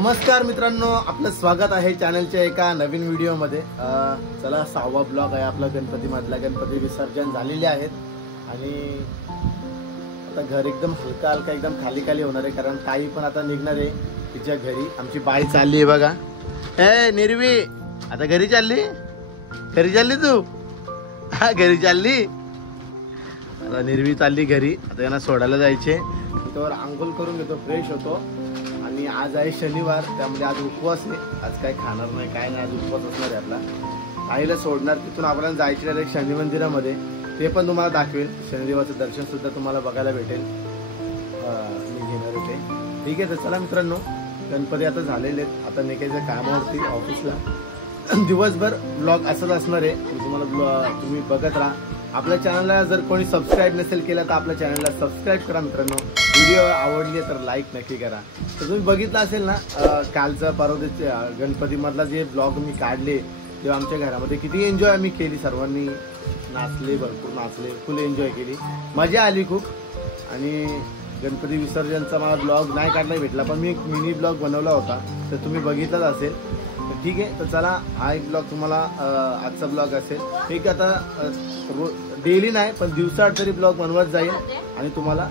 नमस्कार मित्रांनो, आपलं स्वागत आहे चॅनलच्या एका नवीन व्हिडिओमध्ये। चला 6वा ब्लॉग आहे आपला गणपती मधला। गणपती विसर्जन झालेले आहेत आणि आता घर एकदम हलका हलका एकदम खाली खाली होणार आहे, कारण ताई पण आता निघणार आहे तिच्या घरी। आमची बाई चालली आहे बघा। ए निर्वी, आता घरी चालली? घरी चालली तू? हा घरी चालली। आता निर्वी चालली घरी, आता यांना सोडायला जायचे। त्यावर आंघोळ करून घेतो, फ्रेश होतो। आणि आज आहे शनिवार, त्यामुळे आज उपवास आहे। आज काय खाणार नाही, काय नाही, आज उपवास असणार आहे आपला। आईला सोडणार, तिथून आपल्याला जायचे डायरेक्ट शनी मंदिरामध्ये, ते पण तुम्हाला दाखवेल। शनिदेवाचं दर्शन सुद्धा तुम्हाला बघायला भेटेल, मी घेणार आहे ते। ठीक आहे, तर चला मित्रांनो, गणपती आता झालेले आहेत, आता निघायचं कामावरती ऑफिसला। दिवसभर ब्लॉग असंच असणार आहे, तुम्ही बघत राहा। आपल्या चॅनलला जर कोणी सबस्क्राईब नसेल केलं तर आपल्या चॅनलला सबस्क्राईब करा मित्रांनो। व्हिडिओ आवडली तर लाईक नक्की करा। तर तुम्ही बघितलं असेल ना, कालचा परवा गणपती मधला जे ब्लॉग मी काढले, तेव्हा आमच्या घरामध्ये किती एन्जॉय आम्ही केली, सर्वांनी नाचले, भरपूर नाचले, फुल एन्जॉय केली, मजा आली खूप। आणि गणपती विसर्जनचा मला ब्लॉग नाही काढला भेटला, पण मी एक मिनी ब्लॉग बनवला होता, तर तुम्ही बघितलाच असेल। तर ठीक आहे, तर चला हा एक ब्लॉग तुम्हाला आजचा ब्लॉग असेल। ठीक आहे, आता डेली नाही पण दिवसाआड तरी ब्लॉग बनवत जाईल आणि तुम्हाला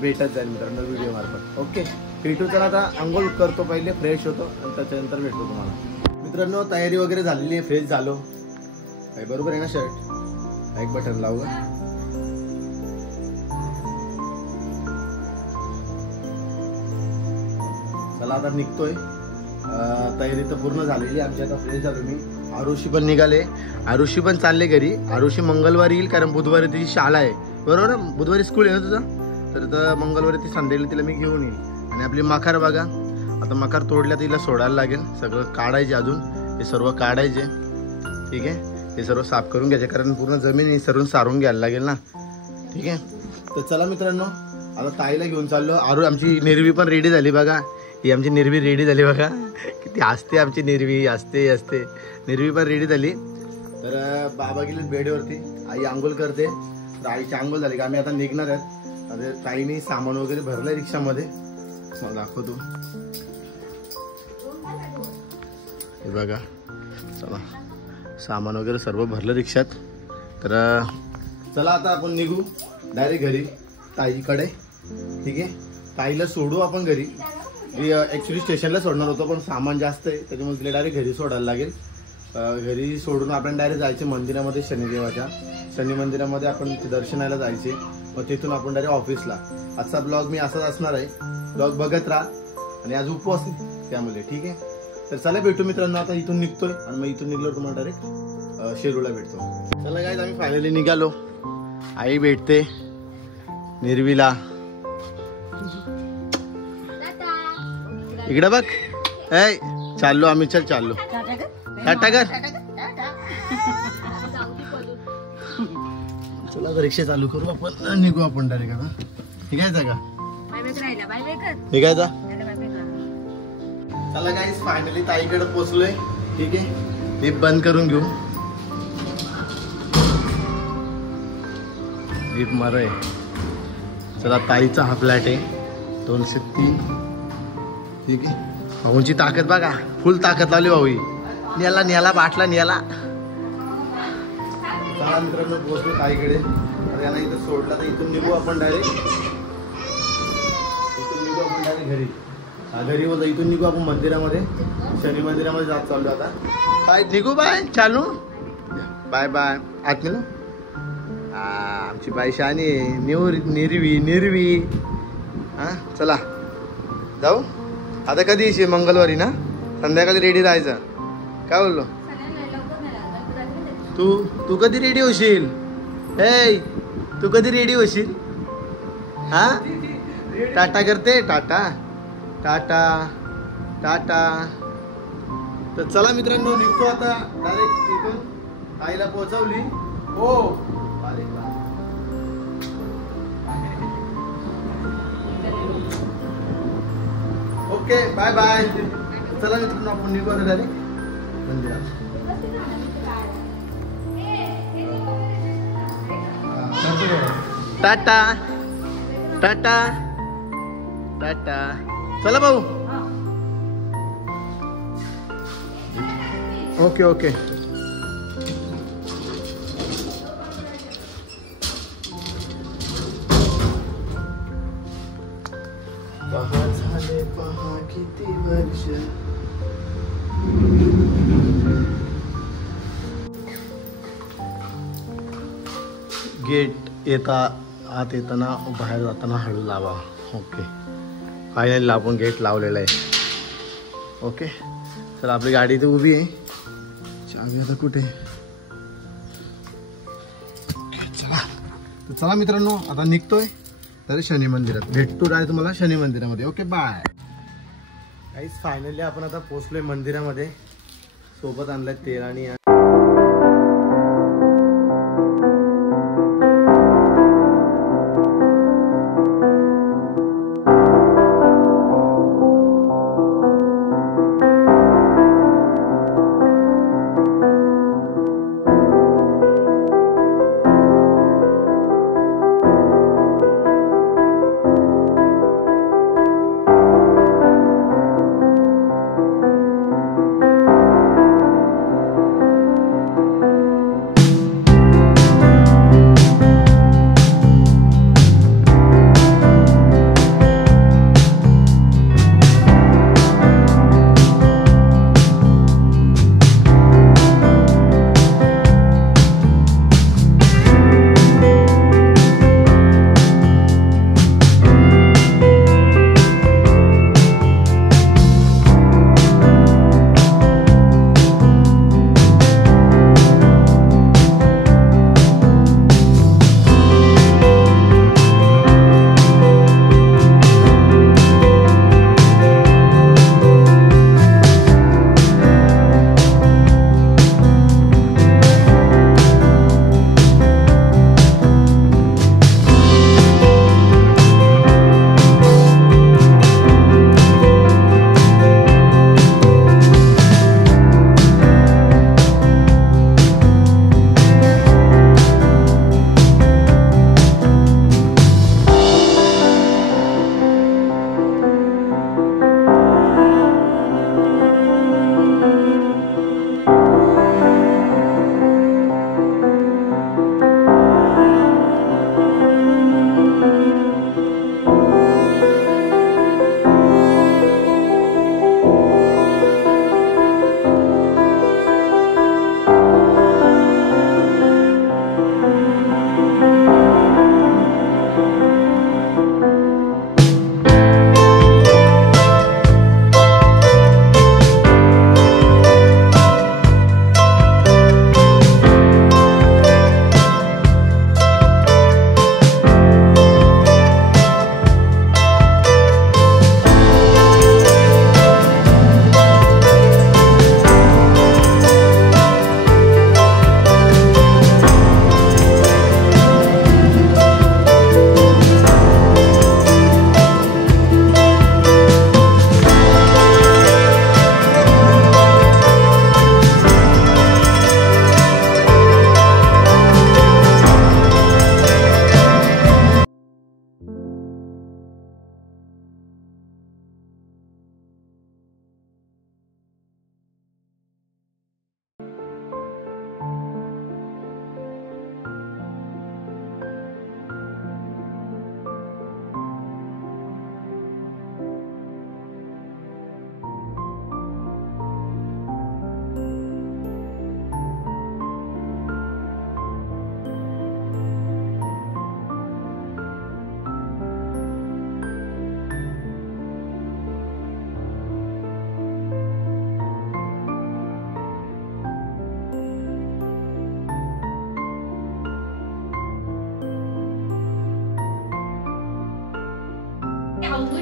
भेटत जाईल मित्रांनो व्हिडिओ मार्फत। ओके, भेटू। तर आता आंघोळ करतो, पहिले फ्रेश होतो आणि त्याच्यानंतर भेटतो तुम्हाला। मित्रांनो तयारी वगैरे झालेली आहे, फ्रेश झालो काय, बरोबर आहे ना? शर्ट एक बटन लावू, चला आता निघतोय। तयारी तर पूर्ण झालेली आमची, आता फ्रेश झालो मी। आरुषी पण निघाले, आरुषी पण चालले घरी। आरुषी मंगळवारी येईल, कारण बुधवारी तिची शाळा आहे, बरोबर ना? बुधवारी स्कूल आहे ना तुझं? तर मंगळवारी ती संडेला तिला मी घेऊन येईल। आणि आपली मखार बघा, आता मखार तोडल्या तिला सोडायला लागेल, सगळं काढायचे, अजून हे सर्व काढायचे। ठीक आहे, हे सर्व साफ करून घ्यायचे, कारण पूर्ण जमीन सर्व सारून घ्यायला लागेल ना। ठीक आहे, तर चला मित्रांनो, आता ताईला घेऊन चाललो। आमची निर्वी पण रेडी झाली बघा, ही आमची निर्वी रेडी झाली बघा, किती हसते आमची निर्वी, हसते हसते। निर्वी पण रेडी झाली। तर बाबा गेले बेडवरती, आई आंघोळ करते। तर आईची आंघोळ झाली का आम्ही आता निघणार आहेत। अरे ताईने सामान वगैरे भरलंय रिक्षामध्ये, दाखवतो हे बघा। चला, सामान वगैरे सर्व भरलं रिक्षात। तर चला आता आपण निघू डायरेक्ट घरी ताईकडे। ठीक आहे, ताईला सोडू आपण घरी। ॲक्च्युली स्टेशनला सोडणार होतो, पण सामान जास्त आहे त्याच्यामुळे तिला डायरेक्ट घरी सोडायला लागेल। घरी सोडून आपण डायरेक्ट जायचे मंदिरामध्ये, शनिदेवाच्या शनी मंदिरामध्ये आपण दर्शनाला जायचे, मग तिथून आपण डायरेक्ट ऑफिसला। आजचा ब्लॉग मी असाच असणार आहे, ब्लॉग बघत राहा। आणि आज उपवास आहे त्यामुळे। ठीक आहे, तर चला भेटू मित्रांनो, आता इथून निघतोय आणि मग इथून निघलो तुम्हाला डायरेक्ट शिरूरला भेटतो। चला गाईज, आम्ही फायनली निघालो। आई भेटते निर्वीला, इकडे बघ। ए चाललो आम्ही, चल चाललो, टाटा कर। चला आता रिक्षा चालू करू आपण, निघू आपण डायरेक्ट आता। निघायचा का? निघायचा। चला गाईस, फायनली ताईकडे पोहोचलोय। ठीक आहे, लिफ्ट बंद करून घेऊ, लिफ्ट मार आहे। चला, ताईचा हा फ्लॅट आहे 203। ठीक आहे, भाऊंची ताकद बघा, फुल ताकद लावली भाऊ, न्याला न्याला बाटला न्याला। चला मित्रांनो, पोहोचलो ताईकडे। तर यांना इथं सोडला, तर इथून निघू आपण डायरेक्ट, घरी। घरी होता, इथून निघू आपण मंदिरामध्ये, शनी मंदिरामध्ये जात चाललो आता। बाय, निघू बाय, चालू, बाय बाय। आत निघू, आमची बाई शानी निर्वी निर्वी। हा चला जाऊ। आता कधी येशील? मंगळवारी ना, संध्याकाळी रेडी राहायचं, काय बोललो? तू कधी रेडी होशील? ए तू कधी रेडी होशील? हा, टाटा करते, टाटा टाटा टाटा। तर चला मित्रांनो, निघतो आता डायरेक्ट इथून। आईला पोहोचवली हो, ओके बाय बाय। चला मित्रांनो, आपण निघू आता डायरेक्ट मंदिरात। टाटा टाटा टाटा। चला भाऊ, ओके ओके. पहा झाले पहा किती वर्ष. गेट येता आत येताना बाहेर जाताना हळू लावा. ओके फायनली आपण गेट लावलेला आहे. ओके तर आपली गाडी इथे उभी आहे. चावी आता कुठे. चला तर चला मित्रांनो आता निघतोय तर शनी मंदिरात. भेटतो डायरेक्ट तुम्हाला शनी मंदिरामध्ये. Okay bye. गाईस फायनली आपण आता पोहोचलोय मंदिरामध्ये. सोबत आणलाय तेल आणि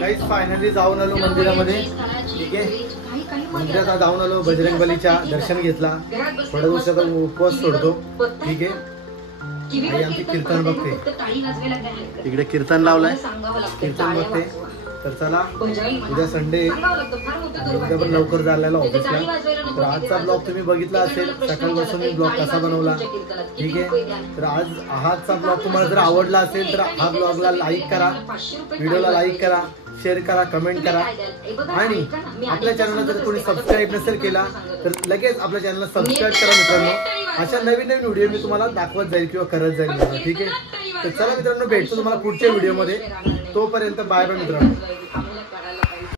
गाईस फायनली जाऊन आलो मंदिरामध्ये. ठीक आहे मंदिरात जाऊन आलो. बजरंगबलीच्या दर्शन घेतला. थोड्या दिवसाचा उपवास सोडतो. ठीक आहे आणि आमची कीर्तन बघते. तिकडे कीर्तन लावलाय. कीर्तन बघते. तर चला उद्या संडे उद्या पण लवकर झालेला ऑफिसला. तर आजचा ब्लॉग तुम्ही बघितला असेल. सकाळपासून मी ब्लॉग कसा बनवला. ठीक आहे तर आजचा ब्लॉग तुम्हाला जर आवडला असेल तर हा ब्लॉगला लाईक करा. व्हिडिओला लाईक करा. शेअर करा, कमेंट करा आणि आपल्या चॅनलला जर कोणी सबस्क्राईब नसेल केला तर लगेच आपल्या चॅनलला सबस्क्राईब करा मित्रांनो. अशा नवीन नवीन व्हिडिओ मी तुम्हाला दाखवत जाईल किंवा करत जाईल मित्रांनो. ठीक आहे, तर चला मित्रांनो, भेटतो तुम्हाला पुढच्या व्हिडिओमध्ये. तोपर्यंत बाय बाय मित्रांनो.